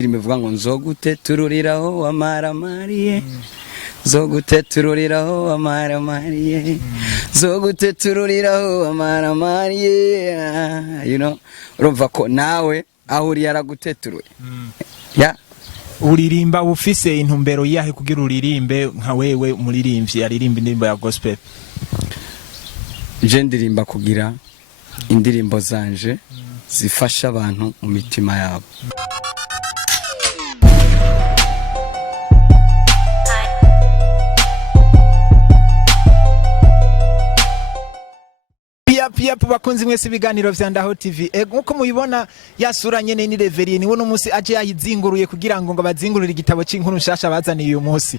Bivuga ngo nzogutetururiraho wamaramariye nzogutetururiraho wamaramariye nzogutetururiraho wamaramariye urumva ko nawe aho uri yaraguteturuye uririmba ufise intumbero yahe kugira uririmbe nka wewe umuririmbyi aririmba indirimbo ya gospel? Je ndirimba kugira indirimbo zanje zifasha abantu mu mitima yabo. Pia bakunzi mwese ibiganiro vya Ndaho TV. Nkuko mubibona yasura nyene ni Reverien niwe no musi aje yayizinguruye kugira ngo bazingurire igitabo c'inkuru nshasha bazaniye uyu musi.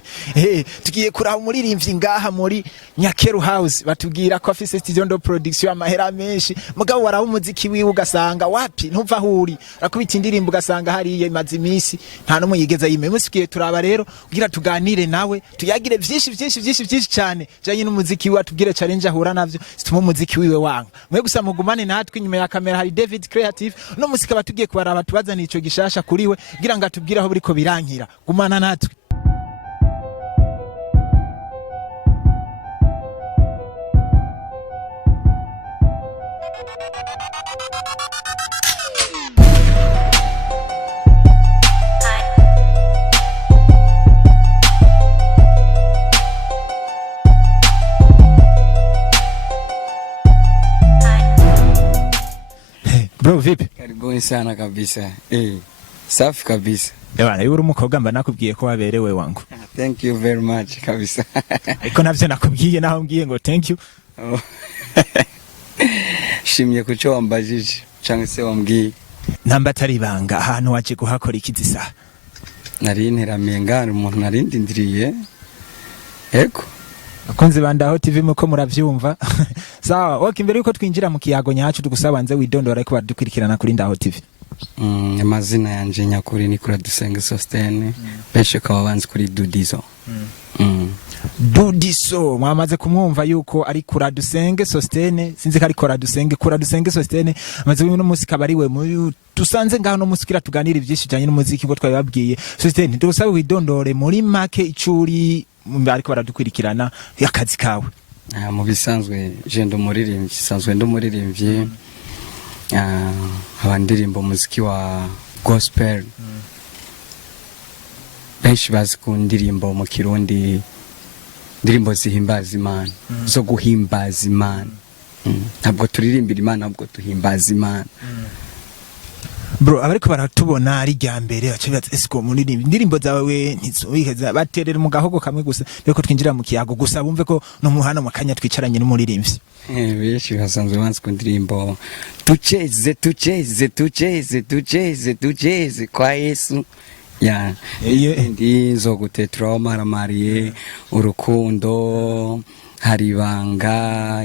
Tugiye kuraba umuririmbyi ngaha muri Nyakeru House batubwira ko afise studio ndo production amahera menshi. Mugabo waraho umuziki wiwe ugasanga wapi ntuva huri. Rakubita indirimbo ugasanga hariye imaze imisi nta no muyigeza yime. Musikiye turaba rero kugira tuganire nawe tuyagire vyinshi cyane. Janye n'umuziki wiwe atubwire challenge ahura navyo. Situmo umuziki wiwe wanga. Mwe gusa mugumane natwe inyuma ya kamera hari David Creative no musika batugiye kubaraba tubazana ico gishasha kuriwe kugira ngo atubwire aho buriko birankira. Gumana natwe. Bro vipi? Karibuni sana kabisa. Safi kabisa. Bwana yuri umukobwa mba nakubwiye ko waberewe wangu. Thank you very much kabisa. Iko navyo nakubwiye naho mbwiye ngo thank you. Shimye kuco wambajije canke se wambwiye. Namba tari banga ahantu waje guhakora ikizisa. Nari nteramiye ngana umuntu narindindiriye. Ego. Akunze Bandaho TV muko muravyumva. Sawa, okay, mbere yuko twinjira mu kiyago nyacu tugusabanze widondora ko badukurikirana kuri Ndaho TV. Amazina yanje nyakuri ni kuri Dusenge Sostene. Beshe kwa banzi kuri Dudizo. Dudiso mwamaze kumwumva yuko ari kuri Dusenge Sostene, sinzi ko ari kuri Dusenge Sostene. Amaze no musika bariwe mu tusanze ngaho no musikira tuganira ivyinshi cyane n'umuziki ngo twababwiye. Sostene dusabe widondore muri make icuri ariko baradukurikirana akazi kawe. Mu bisanzwe je ndo muririmbyi sanzwe ndo muririmbyi abandirimbo muziki wa gospel. Benshi bazi ku ndirimbo mu Kirundi ndirimbo zihimbaza Imana zo guhimbaza Imana. Ntabwo turirimbira Imana ntabwo tuhimbaza Imana. Bro abariko baratubona ari ryambere acibatse esiko muririmbi indirimbo zawe ntizobiheza baterera mu gahogo kamwe gusa beko twinjira mu kiyago gusa bumve ko no muhana makanya twicaranye n'umuririmbyi. Benshi basanzwe banzi ku ndirimbo tucheze kwa Yesu. Ndi nzogutetura wamaramariye urukundo haribanga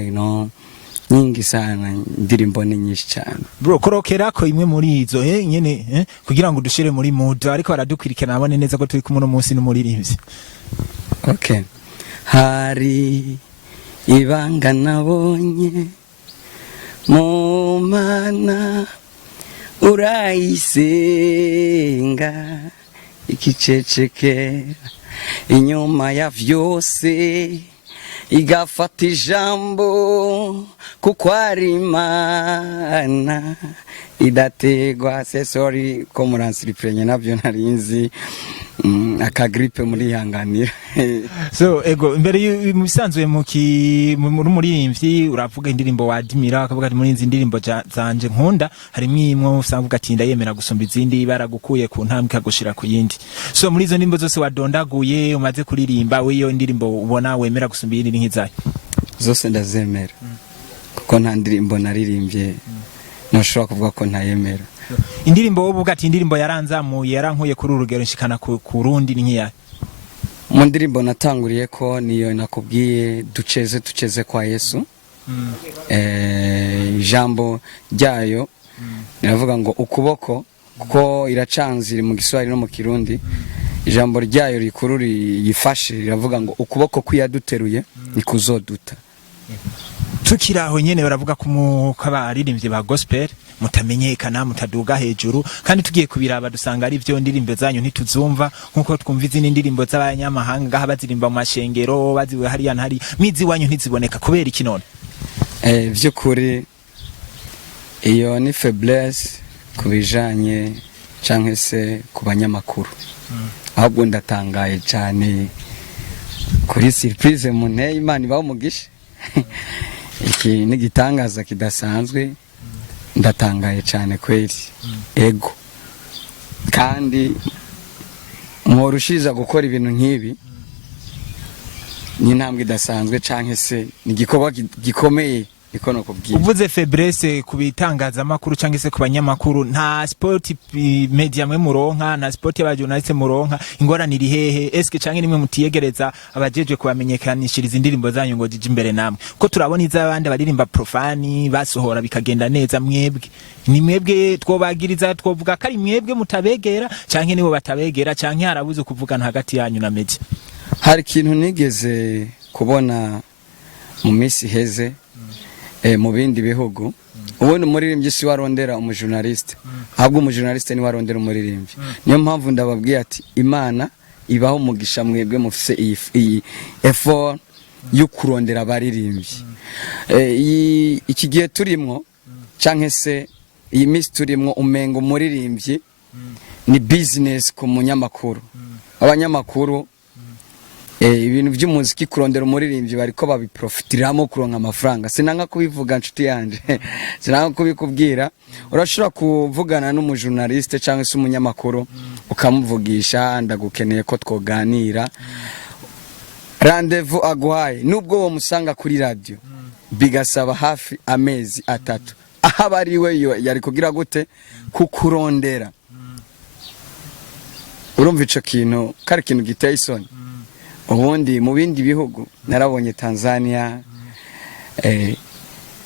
nyingi sana ndirimbo ni nyinshi cyane. Bro korokera ko imwe muri izo nyene kugira ngo dushire muri mood ariko baradukurikirana abone neza ko turi kumwe no munsi n'umuririmbyi. Okay. Hari ibanga nabonye mu Mana urayisenga ikicecekera inyuma ya vyose igafata ijambo kuko ari Imana idategwa. Sorry ko muransiriprenye navyo narinzi akagripe muri hanganira. So ego imbere mubisanzwe muri muririmbyi uravuga indirimbo wadimira akavuga ati muri inzi indirimbo zanje nkunda harimo imwe usanga ugatinda yemera gusumba izindi baragukuye ku ntambwe kagushira ku yindi. So muri izo ndimbo zose wadondaguye umaze kuririmba weyo indirimbo ubona wemera gusumba izindi nkizaye? Zose ndazemera kuko nta ndirimbo naririmbye noshobora kuvuga ko ntayemera. Indirimbo wobuga ati indirimbo yaranzamuye yarankuye kuri urugero nshikana ku rundi nkiya? Mu ndirimbo natanguriye ko niyo nakubwiye tucheze kwa Yesu. Ijambo ryayo niravuga ngo ukuboko kuko iracanzira mu Giswahili no mu Kirundi. Ijambo ryayo rikuru yifashe riravuga ngo ukuboko kwiyaduteruye nikuzoduta. Tukiraho nyene baravuga ko abaririmbyi ba gospel mutamenyekana mutaduga hejuru kandi tugiye kubiraba dusanga ari byo ndirimbo zanyu ntituzumva nkuko twumva izindi ndirimbo z'abanyamahanga gaha bazirimba mu mashengero baziwe hariya ntari mizi wanyu ntiziboneka kubera iki none vy'ukuri iyo ni faiblesse kubijanye canke se ku banyamakuru ahubwo ndatangaye cyane kuri surprise munteye Imana ibaho umugisha iki ni gitangaza kidasanzwe ndatangaye cyane kweli ego kandi mworushiza gukora ibintu nk'ibi ni intambwe idasanzwe canke se ni gikorwa gikomeye niko no kubwira uvuze faiblesse kubitangaza makuru canke se kubanyamakuru nta sport media mwe muronka na sport y'abajournaliste muronka ingorane iri hehe eske canke nimwe mutiyegereza abajeje kubamenyekanishiriza indirimbo zanyu ngo jije imbere namwe ko turabona izabandi baririmba profani basohora bikagenda neza mwebwe ni mwebwe twobagiriza twovuga kari mwebwe mutabegera canke nibo batabegera canke harabuze kuvugana hagati yanyu na media hari ikintu nigeze kubona mu misi heze mu bindi bihugu ubundi umuririmbyi si warondera umujournaliste ahubwo umujournaliste ni warondera umuririmbyi niyo mpamvu ndababwiye ati Imana ibaho umugisha mwebwe mufise iyi effort yo kurondera abaririmbyi iki gihe turimwo canke se iyi misi turimwo umengo umuririmbyi ni business ku munyamakuru abanyamakuru ibintu by'umuziki kurondera umuririmbyi bariko babiprofitiramo kuronka amafaranga sinanga kubivuga nshuti yanje sinanga kubikubwira urashobora kuvugana n'umujournaliste cyangwa se umunyamakuru ukamuvugisha ndagukeneye ko twoganira rendezvous aguhaye nubwo wo musanga kuri radio bigasaba hafi amezi 3 aha bariwe yari kugira gute kukurondera urumva ico kintu kari kintu giteye isoni ubundi mu bindi bihugu narabonye Tanzania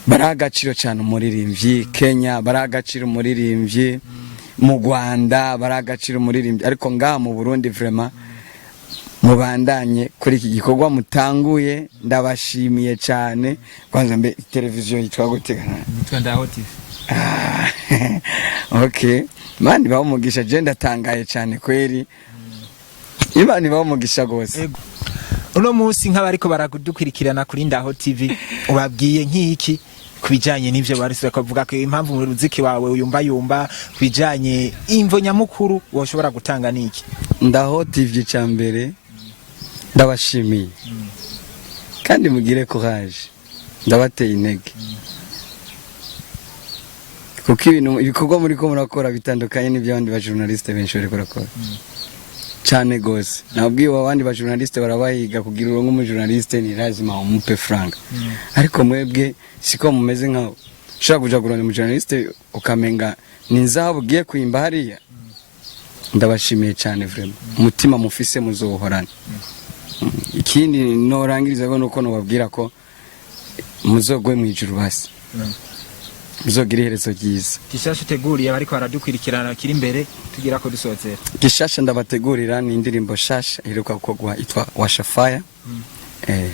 baragaciro cyane umuririmbyi Kenya baragaciro umuririmbyi mu Rwanda baragaciro umuririmbyi ariko ngaha mu Burundi vraiment mubandanye kuri iki gikorwa mutanguye ndabashimiye cyane kwanza mbe televiziyo yitwa gutegana Ndaho TV okay mani bamugisha je ndatangaye cyane kweri Imana ibaho umugisha gose uno munsi nk'abariko baradukurikirana kuri Ndaho TV ubabwiye nk'iki kubijanye n'ivyo bariswe kuvuga ko impamvu mu muziki wawe uyumba kubijanye imvo nyamukuru woshobora gutanga niki Ndaho TV cyambere ndabashimiye kandi mugire courage ndabateye intege kuko ibintu ibikorwa muri ko murakora bitandukanye n'ibyo abandi ba journaliste benshi bari kurakora cyane gose nabwiye abandi ba journaliste barabahiga kugira urongo mu journaliste ni lazima umupe franc ariko mwebwe siko mumeze nkaho ushaka kuja kurona mu journaliste ukamenga ni nzaho bugiye kwimba hariya ndabashimiye cyane vraiment umutima mufise muzohorana ikindi norangiriza go nuko nobabwira ko muzogwe mu ijuru basi muzogira iherezo ryiza gishasha uteguriye bariko baradukurikirana kiri imbere tugira ko dusozera gishasha ndabategurira ni indirimbo shasha iheruka gukorwa itwa Washa Fire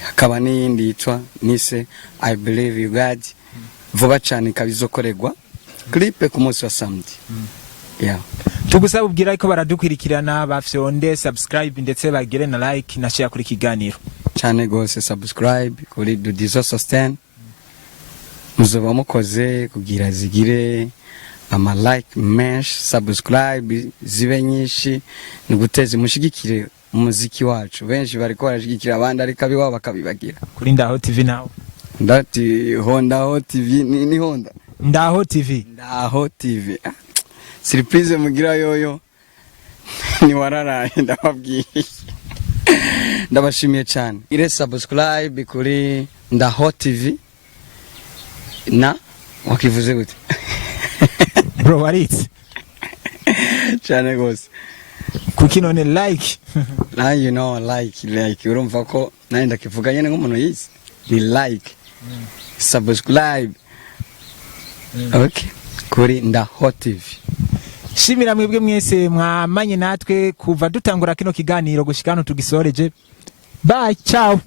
hakaba n'iyindi yitwa nise I Believe You God vuba cyane kabizokorerwa clip ku munsi wa samedi tugusaba ubwira ariko baradukurikirana bafyonde subscribe ndetse bagire na like na share kuri kiganiro cyane gose subscribe kuri Dudizo Sustain muzoba mukoze kugira zigire ama like menshi subscribe zibe nyinshi ni guteza mushigikire umuziki wacu benshi bariko barashigikira abandi ariko abiwabo bakabibagira kuri Ndaho TV nawe ndati Honda TV ni Honda Ndaho TV surprise mugira yoyo ni wararaye ndababwiye ndabashimiye cyane ire subscribe kuri Ndaho TV na wakivuze gute bro waritse cyane gose kuki none like you know like urumva ko nari ndakivuga nyene nk'umuntu yize ni like subscribe okay kuri Ndaho TV shimira mwebwe mwese mwamanye natwe kuva dutangura kino kiganiro gushikano tugisoreje bye ciao